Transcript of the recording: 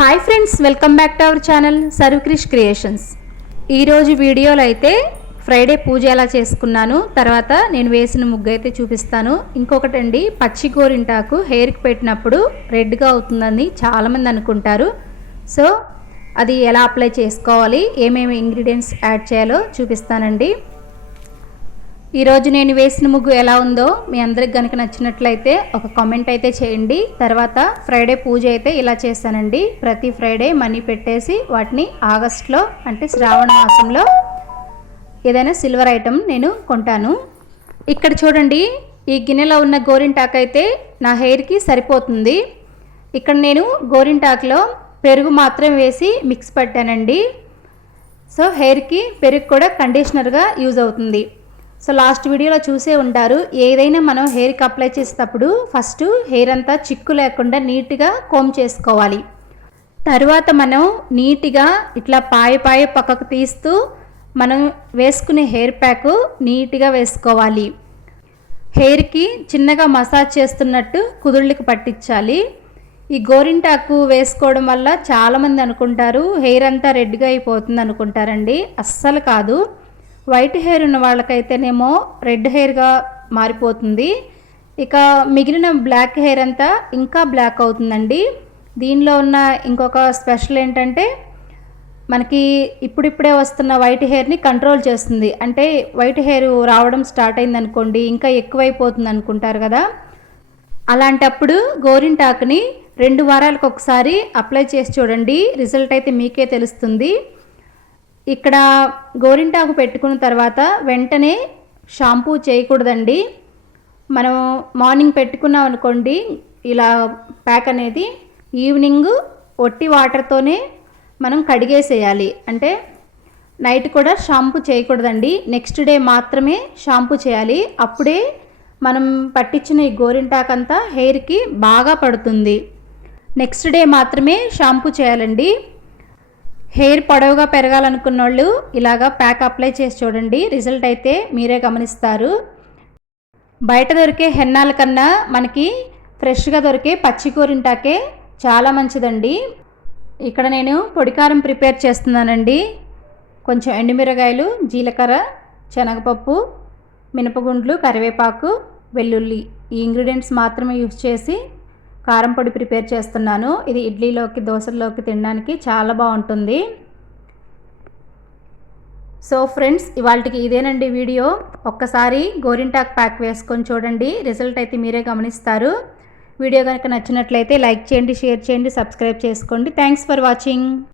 Hi friends welcome back to our channel Sarvakrish creations ఈరోజు వీడియోలో అయితే ఫ్రైడే పూజ ఎలా చేసుకున్నాను తర్వాత నేను వేసిన ముగ్గు అయితే చూపిస్తాను. ఇంకొకటి అండి పచ్చి గోరింటాకు హెయిర్కి పెట్టినప్పుడు రెడ్గా అవుతుందని చాలామంది అనుకుంటారు. సో అది ఎలా అప్లై చేసుకోవాలి ఏమేమి ఇంగ్రీడియంట్స్ యాడ్ చేయాలో చూపిస్తానండి. ఈరోజు నేను వేసిన ముగ్గు ఎలా ఉందో మీ అందరికి కనుక నచ్చినట్లయితే ఒక కామెంట్ అయితే చేయండి. తర్వాత ఫ్రైడే పూజ అయితే ఇలా చేస్తానండి ప్రతి ఫ్రైడే మనీ పెట్టేసి వాటిని ఆగస్ట్లో అంటే శ్రావణ మాసంలో ఏదైనా సిల్వర్ ఐటమ్ నేను కొంటాను. ఇక్కడ చూడండి ఈ గిన్నెలో ఉన్న గోరింటాకు అయితే నా హెయిర్కి సరిపోతుంది. ఇక్కడ నేను గోరింటాకులో పెరుగు మాత్రం వేసి మిక్స్ పట్టానండి. సో హెయిర్కి పెరుగు కూడా కండిషనర్గా యూజ్ అవుతుంది. సో లాస్ట్ వీడియోలో చూసే ఉంటారు ఏదైనా మనం హెయిర్కి అప్లై చేసేటప్పుడు ఫస్ట్ హెయిర్ అంతా చిక్కు లేకుండా నీట్గా కోమ్ చేసుకోవాలి. తర్వాత మనం నీట్గా ఇట్లా పాయ పాయ పక్కకు తీస్తూ మనం వేసుకునే హెయిర్ ప్యాక్ నీట్గా వేసుకోవాలి. హెయిర్కి చిన్నగా మసాజ్ చేస్తున్నట్టు కుదుళ్ళకి పట్టించాలి. ఈ గోరింటాకు వేసుకోవడం వల్ల చాలామంది అనుకుంటారు హెయిర్ అంతా రెడ్గా అయిపోతుంది అనుకుంటారండి. అస్సలు కాదు. వైట్ హెయిర్ ఉన్న వాళ్ళకైతేనేమో రెడ్ హెయిర్గా మారిపోతుంది. ఇక మిగిలిన బ్లాక్ హెయిర్ అంతా ఇంకా బ్లాక్ అవుతుందండి. దీనిలో ఉన్న ఇంకొక స్పెషల్ ఏంటంటే మనకి ఇప్పుడిప్పుడే వస్తున్న వైట్ హెయిర్ని కంట్రోల్ చేస్తుంది. అంటే వైట్ హెయిర్ రావడం స్టార్ట్ అయింది అనుకోండి ఇంకా ఎక్కువైపోతుంది అనుకుంటారు కదా. అలాంటప్పుడు గోరింటాకుని రెండు వారాలకు ఒకసారి అప్లై చేసి చూడండి. రిజల్ట్ అయితే మీకే తెలుస్తుంది. ఇక్కడ గోరింటాకు పెట్టుకున్న తర్వాత వెంటనే షాంపూ చేయకూడదండి. మనం మార్నింగ్ పెట్టుకున్నాం అనుకోండి ఇలా ప్యాక్ అనేది ఈవినింగ్ ఒట్టి వాటర్తోనే మనం కడిగేసేయాలి. అంటే నైట్ కూడా షాంపూ చేయకూడదండి. నెక్స్ట్ డే మాత్రమే షాంపూ చేయాలి. అప్పుడే మనం పట్టించిన ఈ గోరింటాకంతా హెయిర్కి బాగా పడుతుంది. నెక్స్ట్ డే మాత్రమే షాంపూ చేయాలండి. హెయిర్ పొడవుగా పెరగాలనుకున్న వాళ్ళు ఇలాగా ప్యాక్ అప్లై చేసి చూడండి. రిజల్ట్ అయితే మీరే గమనిస్తారు. బయట దొరికే హెన్నాల కన్నా మనకి ఫ్రెష్గా దొరికే పచ్చి కూరింటాకే చాలా మంచిదండి. ఇక్కడ నేను పొడికారం ప్రిపేర్ చేస్తున్నానండి. కొంచెం ఎండుమిరగాయలు జీలకర్ర శనగపప్పు మినపగుండ్లు కరివేపాకు వెల్లుల్లి ఈ ఇంగ్రీడియంట్స్ మాత్రమే యూస్ చేసి కారం పొడి ప్రిపేర్ చేస్తున్నాను. ఇది ఇడ్లీలోకి దోశల్లోకి తినడానికి చాలా బాగుంటుంది. సో ఫ్రెండ్స్ ఇవాళకి ఇదేనండి వీడియో. ఒక్కసారి గోరింటాక్ ప్యాక్ వేసుకొని చూడండి. రిజల్ట్ అయితే మీరే గమనిస్తారు. వీడియో కనుక నచ్చినట్లయితే లైక్ చేయండి షేర్ చేయండి సబ్స్క్రైబ్ చేసుకోండి. Thanks for watching.